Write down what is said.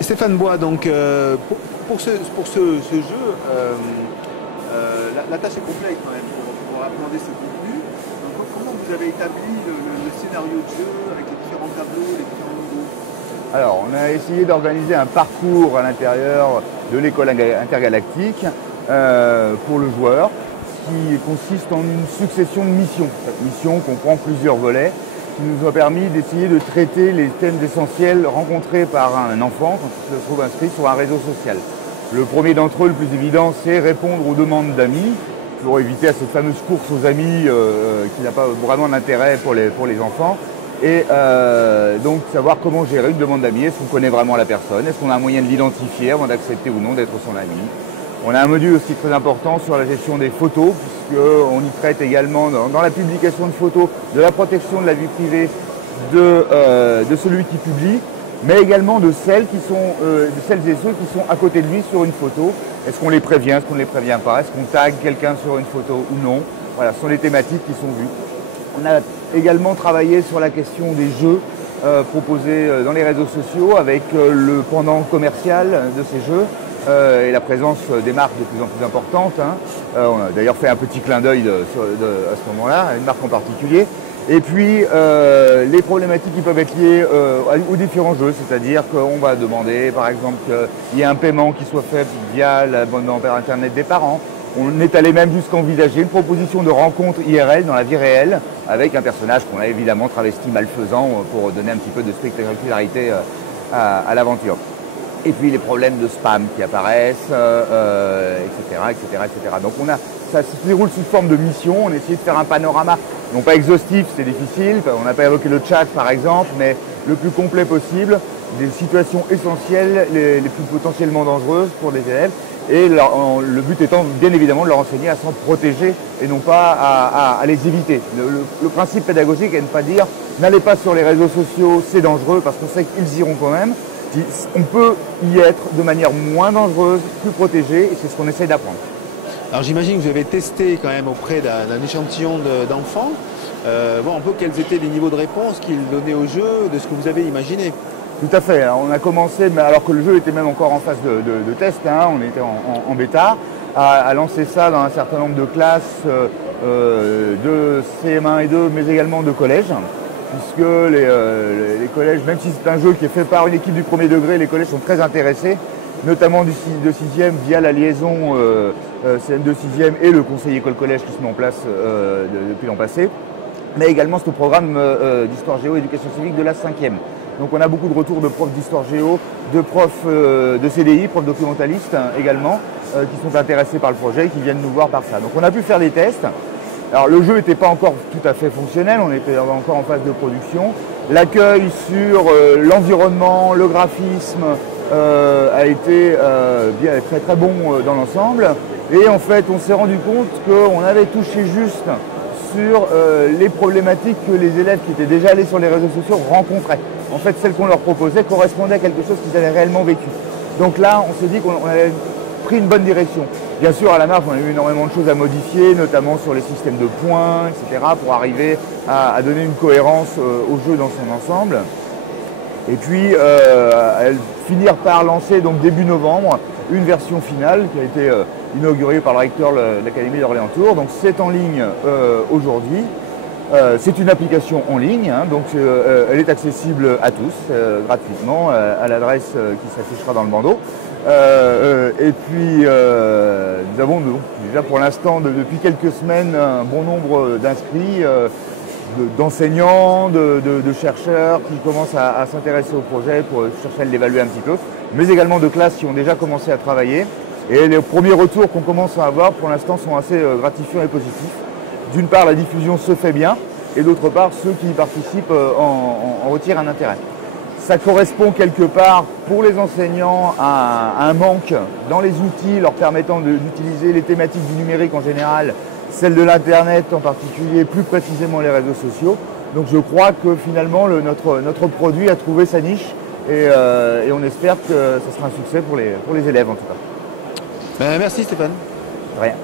Stéphane Bois, donc pour ce jeu, la tâche est complexe quand même pour appréhender ce contenu. Donc, comment vous avez établi le scénario de jeu avec les différents tableaux, les différents niveaux? Alors, on a essayé d'organiser un parcours à l'intérieur de l'école intergalactique pour le joueur, qui consiste en une succession de missions. Cette mission comprend plusieurs volets, qui nous ont permis d'essayer de traiter les thèmes essentiels rencontrés par un enfant quand il se trouve inscrit sur un réseau social. Le premier d'entre eux, le plus évident, c'est répondre aux demandes d'amis, pour éviter à cette fameuse course aux amis qui n'a pas vraiment d'intérêt pour les enfants. Et donc savoir comment gérer une demande d'amis, est-ce qu'on connaît vraiment la personne, est-ce qu'on a un moyen de l'identifier avant d'accepter ou non d'être son ami. On a un module aussi très important sur la gestion des photos, puisqu'on y traite également dans la publication de photos, de la protection de la vie privée de celui qui publie, mais également de celles et ceux qui sont à côté de lui sur une photo. Est-ce qu'on les prévient, est-ce qu'on ne les prévient pas, est-ce qu'on tague quelqu'un sur une photo ou non. Voilà, ce sont les thématiques qui sont vues. On a également travaillé sur la question des jeux proposés dans les réseaux sociaux avec le pendant commercial de ces jeux. Et la présence des marques de plus en plus importante. On a d'ailleurs fait un petit clin d'œil à ce moment-là, à une marque en particulier. Et puis les problématiques qui peuvent être liées aux différents jeux, c'est-à-dire qu'on va demander par exemple qu'il y ait un paiement qui soit fait via l'abonnement par Internet des parents. On est allé même jusqu'à envisager une proposition de rencontre IRL dans la vie réelle avec un personnage qu'on a évidemment travesti malfaisant pour donner un petit peu de spectacularité à l'aventure. Et puis les problèmes de spam qui apparaissent, etc., etc., etc. Donc ça se déroule sous forme de mission. On essaie de faire un panorama, non pas exhaustif, c'est difficile. On n'a pas évoqué le chat par exemple, mais le plus complet possible, des situations essentielles, les plus potentiellement dangereuses pour les élèves. Et le but étant bien évidemment de leur enseigner à s'en protéger et non pas à les éviter. Le principe pédagogique est de ne pas dire n'allez pas sur les réseaux sociaux, c'est dangereux, parce qu'on sait qu'ils iront quand même. On peut y être de manière moins dangereuse, plus protégée, et c'est ce qu'on essaye d'apprendre. Alors j'imagine que vous avez testé quand même auprès d'un échantillon d'enfants. Un peu quels étaient les niveaux de réponse qu'ils donnaient au jeu, de ce que vous avez imaginé. Tout à fait. Alors, on a commencé, mais alors que le jeu était même encore en phase de test, on était en bêta, à lancer ça dans un certain nombre de classes de CM1 et 2, mais également de collège. Puisque les collèges, même si c'est un jeu qui est fait par une équipe du premier degré, les collèges sont très intéressés, notamment de 6e via la liaison CM2 6e et le conseil école-collège qui se met en place depuis l'an passé, mais également c'est au programme d'histoire géo éducation civique de la 5e. Donc on a beaucoup de retours de profs d'histoire géo, de profs de CDI, profs documentalistes également, qui sont intéressés par le projet et qui viennent nous voir par ça. Donc on a pu faire des tests. Alors le jeu n'était pas encore tout à fait fonctionnel, on était encore en phase de production. L'accueil sur l'environnement, le graphisme a été très très bon dans l'ensemble. Et en fait on s'est rendu compte qu'on avait touché juste sur les problématiques que les élèves qui étaient déjà allés sur les réseaux sociaux rencontraient. En fait celles qu'on leur proposait correspondaient à quelque chose qu'ils avaient réellement vécu. Donc là on s'est dit qu'on avait pris une bonne direction. Bien sûr, à la marge, on a eu énormément de choses à modifier, notamment sur les systèmes de points, etc., pour arriver à donner une cohérence au jeu dans son ensemble. Et puis, finir par lancer donc début novembre une version finale qui a été inaugurée par le recteur de l'Académie d'Orléans-Tours. Donc, c'est en ligne aujourd'hui. C'est une application en ligne, donc elle est accessible à tous, gratuitement, à l'adresse qui s'affichera dans le bandeau. Et puis nous avons déjà pour l'instant depuis quelques semaines un bon nombre d'inscrits, d'enseignants, de chercheurs qui commencent à s'intéresser au projet pour chercher à l'évaluer un petit peu, mais également de classes qui ont déjà commencé à travailler. Et les premiers retours qu'on commence à avoir pour l'instant sont assez gratifiants et positifs. D'une part, la diffusion se fait bien, et d'autre part, ceux qui y participent en retirent un intérêt. Ça correspond quelque part pour les enseignants à un manque dans les outils leur permettant d'utiliser les thématiques du numérique en général, celles de l'Internet en particulier, plus précisément les réseaux sociaux. Donc je crois que finalement notre produit a trouvé sa niche et on espère que ce sera un succès pour les élèves en tout cas. Merci Stéphane. De rien.